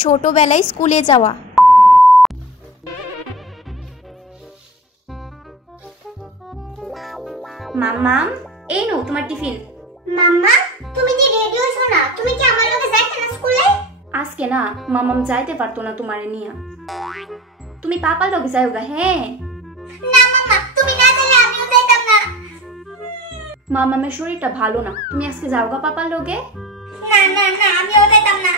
ছোটবেলায় স্কুলে যাওয়া। মাম্মাম, এই নাও তোমার টিফিন। মাম্মা, তুমি যে রেডি হইছো না, তুমি কি আমার লগে যাইতে না স্কুলে? আজকে না মাম্মাম যাইতে পারতো না তোমারে নিয়া। তুমি পাপার লগে যাও গা। হ্যাঁ না মাম্মা, তুমি না গেলে আমিও যাইতাম না। মাম্মামের শরীরটা ভালো না, তুমি আজকে যাও গা পাপার লগে। না না না, আমিও যাইতাম না।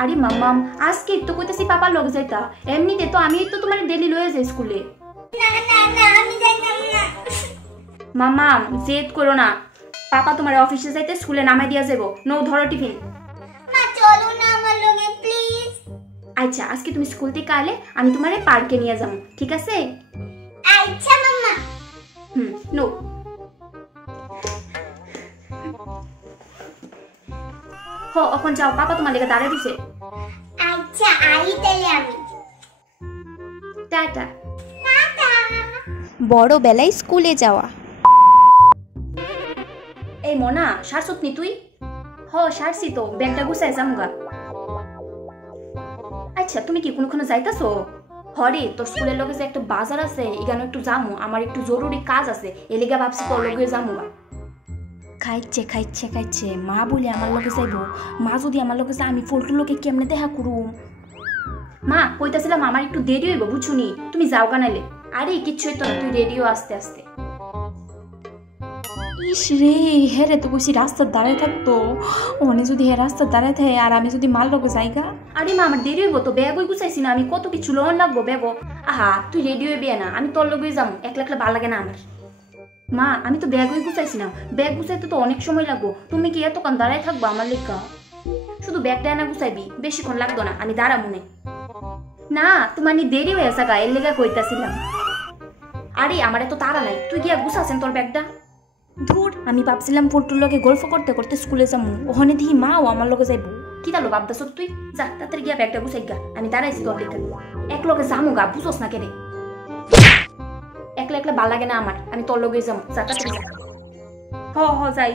আরে মাম্মাম, আজকে তো কইতাছি পাপার লগে যাইতা, এমনিতে তো আমি তো তোমার ডেলি লয়ে যাই স্কুলে। না না না, আমি যাইতাম না। মাম্মাম জেদ করো না, পাপা তোমার অফিসে যাইতে স্কুলে নামাই দিয়া যাবো। নো ধরো টিফিন। মা চলো না আমার লগে প্লিজ। আচ্ছা, আজকে তুমি স্কুল থেকে আলে আমি তোমারে পার্কে নিয়ে যাবো, ঠিক আছে? আচ্ছা মাম্মা। নো। হো, এখন যাও, পাপা তোমার লেগে দাঁড়ায় দিছে। আচ্ছা আই তাইলে আমি। টাটা। টাটা। বড়বেলায় স্কুলে যাওয়া। এই মনা, সারছত নি তুই? হ সারছি তো, ব্যাগটা গুছাই যামগা। আচ্ছা, তুমি কি কোনখানে যাইতাছো? হরে, তোর স্কুলের লগে যে একটা বাজার আছে, এখানে একটু যামু, আমার একটু জরুরি কাজ আছে, এলিগা ভাবছি তোর লগে যামুগা। খাইছে খাইছে খাইছে, মা বলি আমার লগে যাইব। মা যদি আমার লগে যায়, আমি ফল্টুর লোকে কেমনে দেখা করুম? মা কইতাছিলাম আমার একটু দেরি হইব, বুঝুনি? তুমি যাও গা নাইলে। আরে কিচ্ছু হইতো না, তুই রেডিও আস্তে আস্তে। ইস রে, হ্যাঁ রে, তো কইছি রাস্তার দাঁড়ায় থাকতো। ওনে যদি হ্যাঁ রাস্তার দাঁড়ায় থাকে আর আমি যদি মাল লগে যাইগা। আরে মা, আমার দেরি হইব তো, ব্যাগ ওই গুছাইছি না আমি, কত কিছু লোন লাগবো ব্যাগ। আহা, তুই রেডি হইবি না, আমি তোর লগে যাবো, একলা একলা ভালো লাগে না আমার। মা, আমি তো ব্যাগ ওই গুছাইছি না, ব্যাগ গুছাইতে তো অনেক সময় লাগবো, তুমি কি এতক্ষণ দাঁড়ায় থাকবো আমার লেখা? শুধু ব্যাগটা না গুছাইবি, বেশিক্ষণ লাগতো না, আমি দাঁড়া মনে না। তোমার দেরি হয়ে আসা গা, এর লেগা কইতাছিলাম। আরে আমার এত তাড়া নাই, তুই গিয়া গুছাছেন তোর ব্যাগটা। ধুর, আমি ভাবছিলাম ফুলটুর লগে গল্প করতে করতে স্কুলে যাবো, ওখানে দেখি মাও আমার লগে যাইবো। কি তালো ভাবদাস তুই? যা তাড়াতাড়ি গিয়া ব্যাগটা গুছাই গা, আমি দাঁড়াইছি তোর লেখা। এক লগে যামু গা, বুঝোস না কেরে? একলা একলা ভাল লাগে না আমার, আমি তোর লগে যাবো, যা তাড়াতাড়ি যা। হ হ যাই।